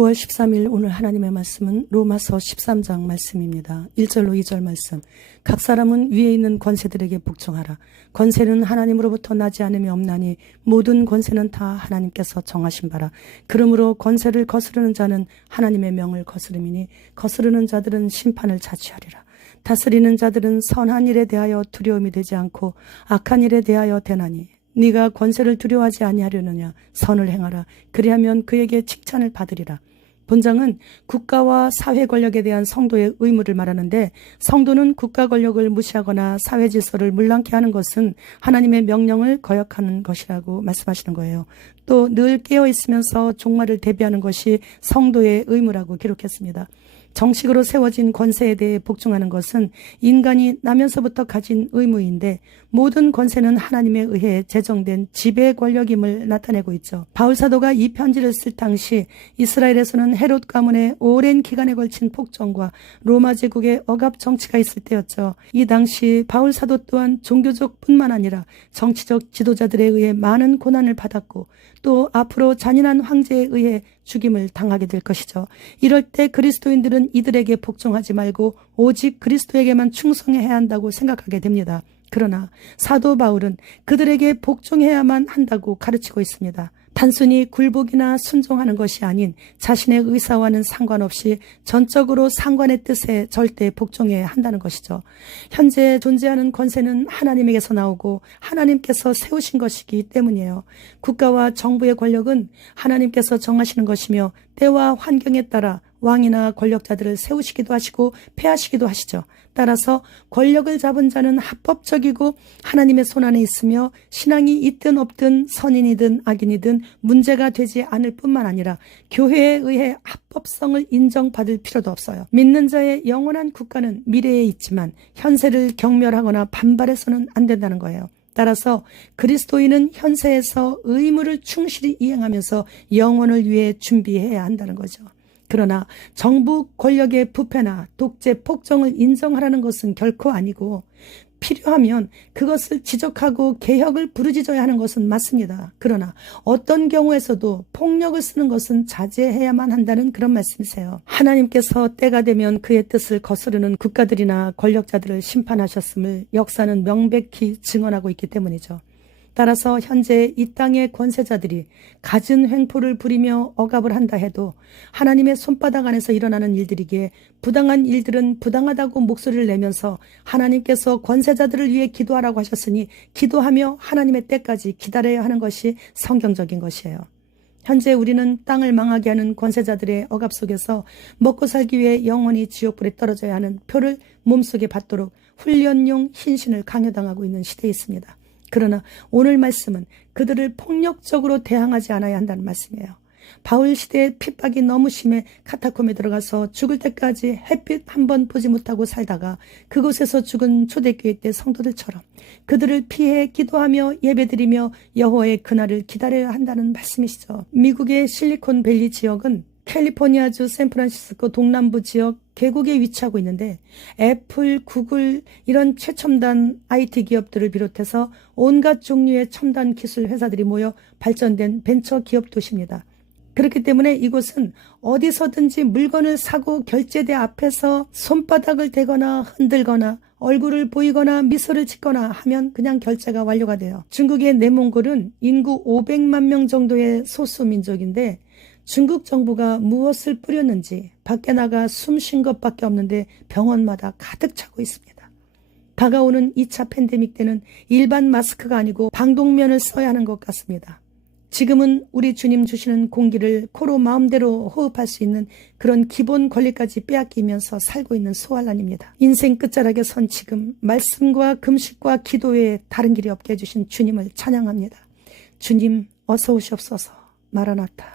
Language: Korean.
9월 13일 오늘 하나님의 말씀은 로마서 13장 말씀입니다. 1절로 2절 말씀. 각 사람은 위에 있는 권세들에게 복종하라. 권세는 하나님으로부터 나지 않음이 없나니 모든 권세는 다 하나님께서 정하신 바라. 그러므로 권세를 거스르는 자는 하나님의 명을 거스름이니 거스르는 자들은 심판을 자취하리라. 다스리는 자들은 선한 일에 대하여 두려움이 되지 않고 악한 일에 대하여 되나니 네가 권세를 두려워하지 아니하려느냐. 선을 행하라. 그리하면 그에게 칭찬을 받으리라. 본장은 국가와 사회 권력에 대한 성도의 의무를 말하는데, 성도는 국가 권력을 무시하거나 사회 질서를 물랑케 하는 것은 하나님의 명령을 거역하는 것이라고 말씀하시는 거예요. 또 늘 깨어 있으면서 종말을 대비하는 것이 성도의 의무라고 기록했습니다. 정식으로 세워진 권세에 대해 복종하는 것은 인간이 나면서부터 가진 의무인데, 모든 권세는 하나님에 의해 제정된 지배 권력임을 나타내고 있죠. 바울 사도가 이 편지를 쓸 당시 이스라엘에서는 헤롯 가문의 오랜 기간에 걸친 폭정과 로마 제국의 억압 정치가 있을 때였죠. 이 당시 바울 사도 또한 종교적 뿐만 아니라 정치적 지도자들에 의해 많은 고난을 받았고, 또 앞으로 잔인한 황제에 의해 죽임을 당하게 될 것이죠. 이럴 때 그리스도인들은 이들에게 복종하지 말고 오직 그리스도에게만 충성해야 한다고 생각하게 됩니다. 그러나 사도 바울은 그들에게 복종해야만 한다고 가르치고 있습니다. 단순히 굴복이나 순종하는 것이 아닌 자신의 의사와는 상관없이 전적으로 상관의 뜻에 절대 복종해야 한다는 것이죠. 현재 존재하는 권세는 하나님에게서 나오고 하나님께서 세우신 것이기 때문이에요. 국가와 정부의 권력은 하나님께서 정하시는 것이며 때와 환경에 따라 왕이나 권력자들을 세우시기도 하시고 폐하시기도 하시죠. 따라서 권력을 잡은 자는 합법적이고 하나님의 손안에 있으며 신앙이 있든 없든 선인이든 악인이든 문제가 되지 않을 뿐만 아니라 교회에 의해 합법성을 인정받을 필요도 없어요. 믿는 자의 영원한 국가는 미래에 있지만 현세를 경멸하거나 반발해서는 안 된다는 거예요. 따라서 그리스도인은 현세에서 의무를 충실히 이행하면서 영원을 위해 준비해야 한다는 거죠. 그러나 정부 권력의 부패나 독재, 폭정을 인정하라는 것은 결코 아니고, 필요하면 그것을 지적하고 개혁을 부르짖어야 하는 것은 맞습니다. 그러나 어떤 경우에서도 폭력을 쓰는 것은 자제해야만 한다는 그런 말씀이세요. 하나님께서 때가 되면 그의 뜻을 거스르는 국가들이나 권력자들을 심판하셨음을 역사는 명백히 증언하고 있기 때문이죠. 따라서 현재 이 땅의 권세자들이 갖은 횡포를 부리며 억압을 한다 해도 하나님의 손바닥 안에서 일어나는 일들이기에 부당한 일들은 부당하다고 목소리를 내면서 하나님께서 권세자들을 위해 기도하라고 하셨으니 기도하며 하나님의 때까지 기다려야 하는 것이 성경적인 것이에요. 현재 우리는 땅을 망하게 하는 권세자들의 억압 속에서 먹고 살기 위해 영원히 지옥불에 떨어져야 하는 표를 몸속에 받도록 훈련용 신신을 강요당하고 있는 시대에 있습니다. 그러나 오늘 말씀은 그들을 폭력적으로 대항하지 않아야 한다는 말씀이에요. 바울 시대의 핍박이 너무 심해 카타콤에 들어가서 죽을 때까지 햇빛 한 번 보지 못하고 살다가 그곳에서 죽은 초대교회 때 성도들처럼 그들을 피해 기도하며 예배드리며 여호와의 그날을 기다려야 한다는 말씀이시죠. 미국의 실리콘밸리 지역은 캘리포니아주 샌프란시스코 동남부 지역 계곡에 위치하고 있는데, 애플, 구글 이런 최첨단 IT 기업들을 비롯해서 온갖 종류의 첨단 기술 회사들이 모여 발전된 벤처 기업 도시입니다. 그렇기 때문에 이곳은 어디서든지 물건을 사고 결제대 앞에서 손바닥을 대거나 흔들거나 얼굴을 보이거나 미소를 짓거나 하면 그냥 결제가 완료가 돼요. 중국의 내몽골은 인구 500만 명 정도의 소수민족인데, 중국 정부가 무엇을 뿌렸는지 밖에 나가 숨 쉰 것밖에 없는데 병원마다 가득 차고 있습니다. 다가오는 2차 팬데믹 때는 일반 마스크가 아니고 방독면을 써야 하는 것 같습니다. 지금은 우리 주님 주시는 공기를 코로 마음대로 호흡할 수 있는 그런 기본 권리까지 빼앗기면서 살고 있는 소환란입니다. 인생 끝자락에 선 지금 말씀과 금식과 기도 외에 다른 길이 없게 해주신 주님을 찬양합니다. 주님 어서 오시옵소서. 마라나타.